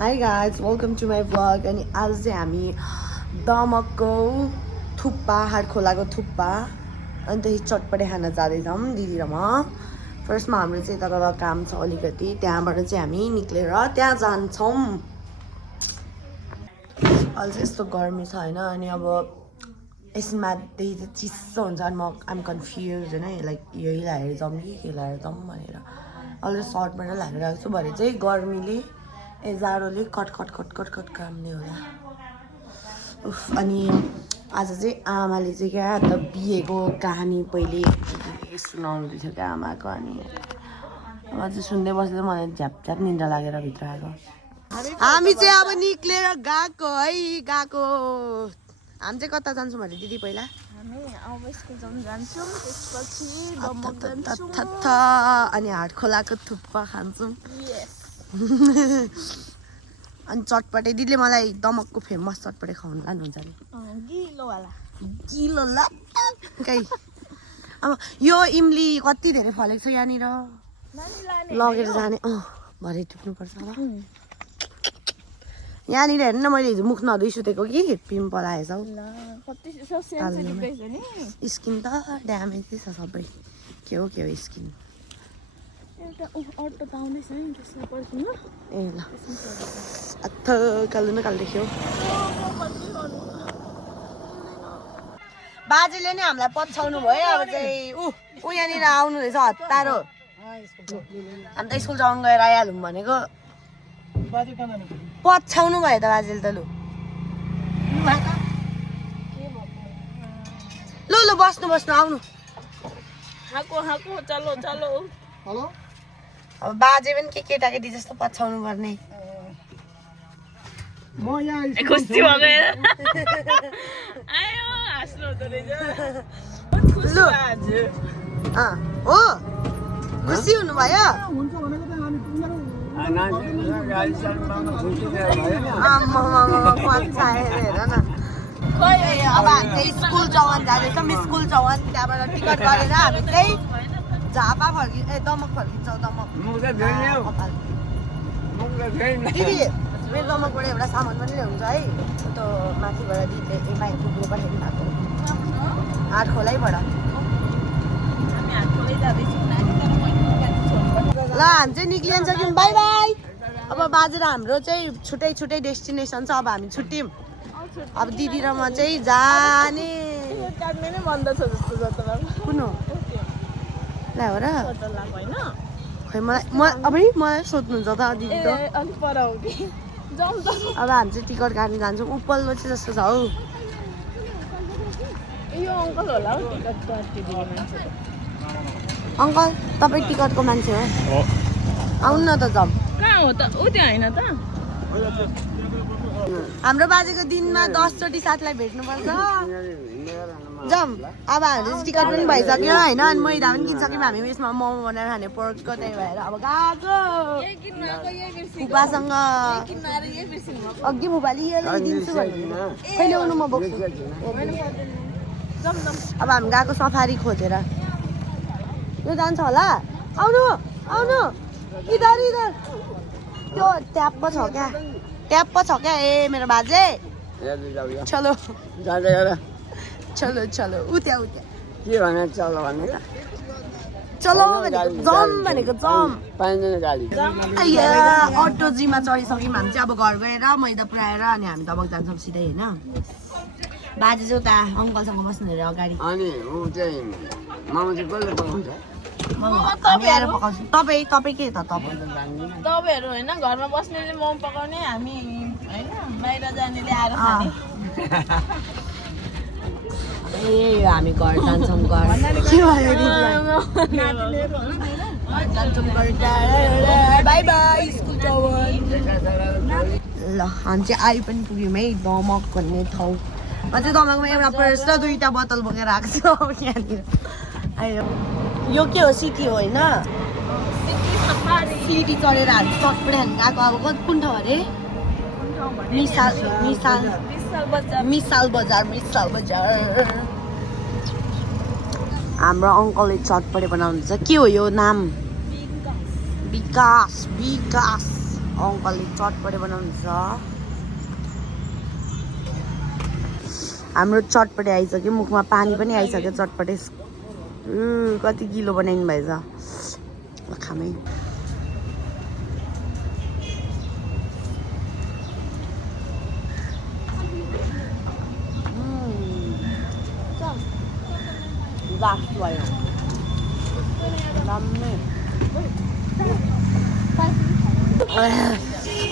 Hi guys, welcome to my vlog. अनि आज चाहिँ हामी दमकको थुक्पा हाटखोलाको थुक्पा अनि त्यही चटपटे खान जाँदैछौँ दिदी र म। फर्स्टमा हाम्रो चाहिँ तल काम छ अलिकति, त्यहाँबाट चाहिँ हामी निक्लेर त्यहाँ जान्छौँ। अहिले चाहिँ यस्तो गर्मी छ हैन, अनि अब यसमा त्यही चाहिँ चिसो हुन्छ अनि म आइम कन्फ्युज हैन, लाइक यही लगाएर जाउँ कि के लगाएर जाउँ भनेर। अहिले सर्ट पनि लगाएर गएको छु, भरे चाहिँ गर्मीले जाडोले कट काम्ने होला। उफ, अनि आज चाहिँ आमाले चाहिँ क्या त बिहेको कहानी पहिले सुनाउनु थियो क्या आमाको, अनि आमा चाहिँ सुन्दै बस्दा मलाई झ्याप निन्द्रा लागेर भित्र आएको। हामी चाहिँ अब निक्लेर गएको है, गएको। हामी चाहिँ कता जान्छौँ भने दिदी पहिला अनि हाटखोलाको थुक्पा खान्छौँ। अनि चटपटे दिदीले मलाई दमकको फेमस चटपटे खुवाउनु लानुहुन्छ नि, गिलो लट्टै। अब यो इमली कति धेरै फलेको छ यहाँनिर, लगेर जाने। भरे टिप्नुपर्छ होला। यहाँनिर हेर्नु न, मैले हिजो मुख नधोइ सुतेको कि पिम्पल आएछ हौ। स्किन त ड्यामेजै छ सबै, के हो स्किन। ए ल अथ काल्नु न काल देख्यो। बाजेले नै हामीलाई पछाउनु भयो। अब चाहिँ ऊ यहाँनिर आउनु रहेछ हतारो। हामी त स्कुल जाउनु गएर आइहालौँ भनेको, पछाउनु भयो त बाजेले त। लु बस्नु आउनु। अब बाजे पनि के केटाकेटी जस्तो पछाउनु पर्ने। खुसी हुनुभयो। अब हामी चाहिँ स्कुल चौहान जाँदैछौँ, स्कुल चौहान। त्यहाँबाट टिकट गरेर हामी चाहिँ झापा दमक फर्किन्छौँ। दिदी मेरो दमकबाट एउटा सामान पनि ल्याउँछ है, त्यो माथिबाट दिदीले एमआई पुग्नु पठाइदिनु भएको हाटखोलैबाट। ल हामी चाहिँ निक्लिन्छौँ, बाई बाई। अब बाजेर हाम्रो चाहिँ छुट्टै डेस्टिनेसन छ। अब हामी छुट्यौँ। अब दिदी र म चाहिँ जाने कुन हो ल हो र खै मलाई सोध्नुहुन्छ त दिदी त। अब हामी चाहिँ टिकट काट्नु जान्छौँ। उपल्लो चाहिँ जस्तो छ हौ। अङ्कल तपाईँ टिकटको मान्छे हो, आउनु न त जाउँ। कहाँ हो त? ऊ त्यो होइन त। हाम्रो बाजेको दिनमा 10 चोटि साथीलाई भेट्नुपर्छ। जाउँ। अब हाम्रो टिकट पनि भइसक्यो होइन, अनि मैदा पनि किनिसक्यौँ हामी। यसमा मोमो बनाएर खाने पर्कको, त्यही भएर अब गएको फुपासँग। अघि फुपाले यो ल्याइदिन्छु भन्नु, खै ल्याउनु म बोक्छु। अब हामी गएको सफारी खोजेर। यो जान्छ होला। आउनु इधर त्यो ट्याप्प छ क्या, ए मेरो बाजे। चलो उ त्यहाँ के भने चलो भनेको जम भनेको जम। गाडी अटो जीमा चढिसक्यौँ हामी चाहिँ। अब घर गएर मैदा पुऱ्याएर अनि हामी दमक जान्छौँ सिधै होइन। बाजे चाहिँ उता अङ्कलसँग बस्नु अरे अगाडि। अनि ऊ चाहिँ मामा चाहिँ कसले पकाउँछ? हामी आएर पकाउँछौँ। तपाईँ के त तपाईँहरू होइन, घरमा बस्नेले मोमो पकाउने, हामी होइन बाहिर जानेले आएर खाने। ए हामी घर जान्छौँ। घर के भयो बाई बाई स्कुल चौहान। ल हामी चाहिँ आइ पनि पुग्यौँ है दमक भन्ने ठाउँ। म चाहिँ दमकमा एउटा पर्स र 2टा बोतल बोकेर आएको छु। अब यहाँनिर आयो। यो के हो? सिटी हो होइन? सिटी चढेर हामी चटपटे खानु गएको। अब कुन ठाउँ अरे? मिसाल बजार। हाम्रो अङ्कलले चटपटे बनाउनुहुन्छ। के हो यो नाम? विकास अङ्कलले चटपटे बनाउनुहुन्छ। हाम्रो चटपटे आइसक्यो, मुखमा पानी पनि आइसक्यो चटपटे। कति किलो बनाइनु भएछ खामै।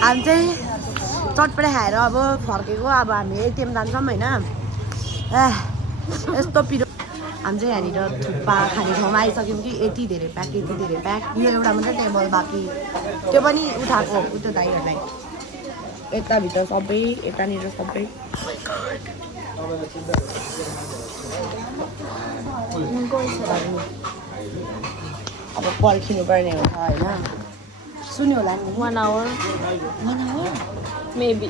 हामी चाहिँ चटपटे खाएर अब फर्केको। अब हामी एटिएम जान्छौँ होइन। यस्तो पिरो। हामी चाहिँ यहाँनिर थुक्पा खाने ठाउँमा आइसक्यौँ कि यति धेरै प्याक यति धेरै प्याक। यो एउटा मात्रै टेबल बाँकी, त्यो पनि उठाएको त्यो दाइहरूलाई। यताभित्र सबै, यतानिर सबै। अब पर्खिनु पर्ने हुन्छ होइन। सुन्यो होला नि 1 hour 1 hour मेबी।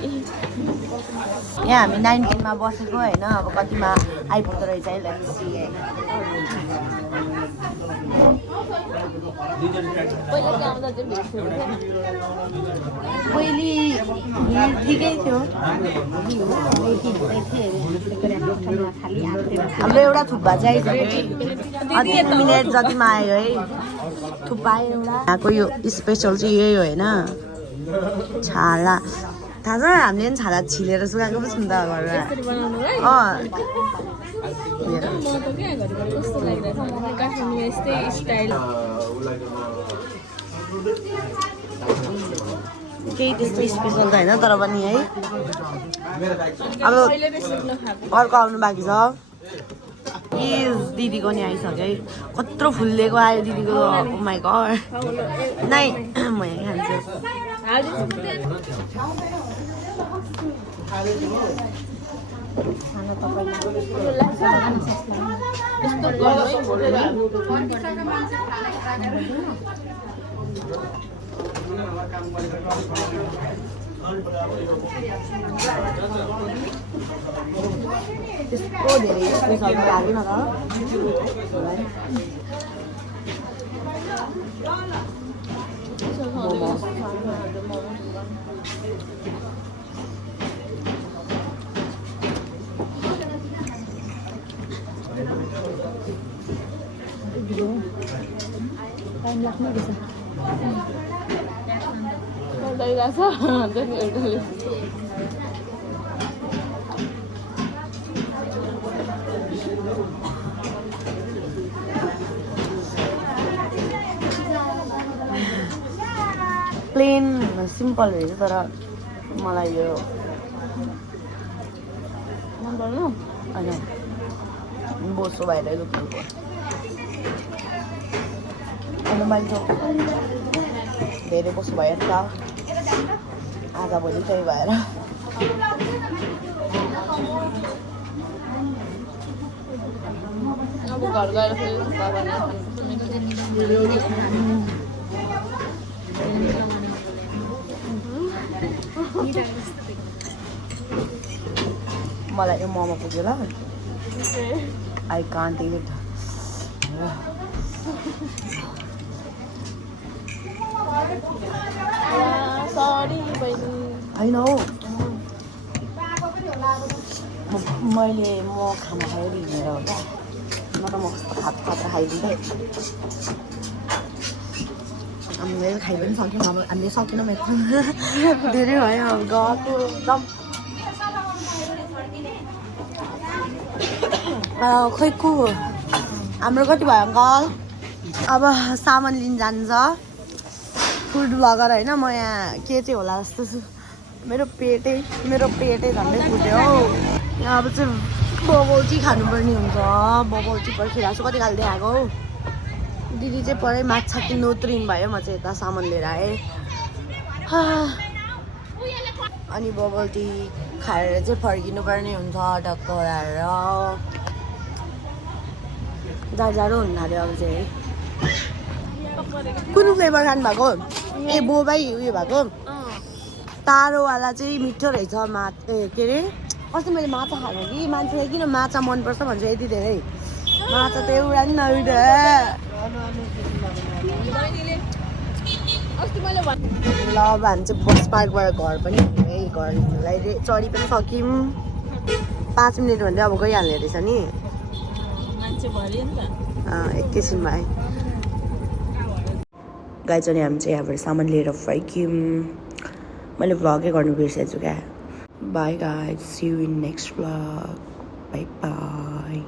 यहाँ हामी 19मा बसेको होइन। अब कतिमा आइपुग्दो रहेछ है। पहिले ठिकै थियो। हाम्रो एउटा थुक्पा चाहिँ आइसक्यो। 3 मिनट जतिमा आयो है थुक्पा एउटा। यहाँको यो स्पेसल चाहिँ यही हो होइन। छाला थाहा छ हामीले पनि छाला छिलेर सुकाएको पो छु नि त घरमा। केही त्यस्तो स्पेसल त होइन तर पनि है। अब अर्को आउनु बाँकी छ। दिदीको नि आइसक्यो है। कत्रो फुलिएको आयो दिदीको। ओ माई गड। नै म यहाँ खान्छु। त्यस्तो धेरै स्पेसल लागेन त। टाइम लाग्ने रहेछ। प्लेन सिम्पल रहेछ तर मलाई यो मन पर्नु होइन। बोसो भएर लुक्नुको अनि मैले त धेरै बोसो भयो नि त आज भोलि त्यही भएर। अब घर गएर फेरि मलाई यो मोमो पुग्यो ल। I can't it. होइन हौ मैले म खाना खाएर हिँडेर हो क्या। म त म कस्तो खाएर खाइदिँदै हामीले खाइ पनि सक्यौँ। अब हामीले सकेनौँ यत्रो धेरै भयो। अब गएको एकदम खोइ को हाम्रो कति भयो अङ्कल। अब सामान लिन जान्छ फुड ब्लगर होइन। म यहाँ के चाहिँ होला जस्तो छु। मेरो पेटै झन्डै फुट्यो हौ। यहाँ अब चाहिँ बबल्टी खानुपर्ने हुन्छ। बबल्टी पर्खिरहेको छु। कति खाले देखाएको हौ। दिदी चाहिँ परै माछा किन्नु उत्रिनु भयो। म चाहिँ यता सामान लिएर आएँ। अनि बबल्टी खाएर चाहिँ फर्किनु पर्ने हुन्छ टक्क आएर। जाडो हुन थाल्यो अब चाहिँ। कुन फ्लेभर खानु भएको? ए बोबाई उयो भएको तारोवाला चाहिँ मिठो रहेछ। के अरे अस्ति मैले माछा खाएको कि मान्छेले किन माछा मनपर्छ भन्छ यति धेरै। माछा त एउटा नि नउठ्यो। अस्ति मैले ल अब हामी चाहिँ बस पार्कबाट घर पनि है घर हिँड्नुलाई चढी पनि सक्यौँ 5 मिनट भन्दै अब गइहाल्ने रहेछ नि मान्छे भरियो नि त एकैछिनमा है गाइज अनि हामी चाहिँ यहाँबाट सामान लिएर फर्क्यौँ मैले भ्लगै गर्नु बिर्सेछु क्या bye guys see you in next vlog bye by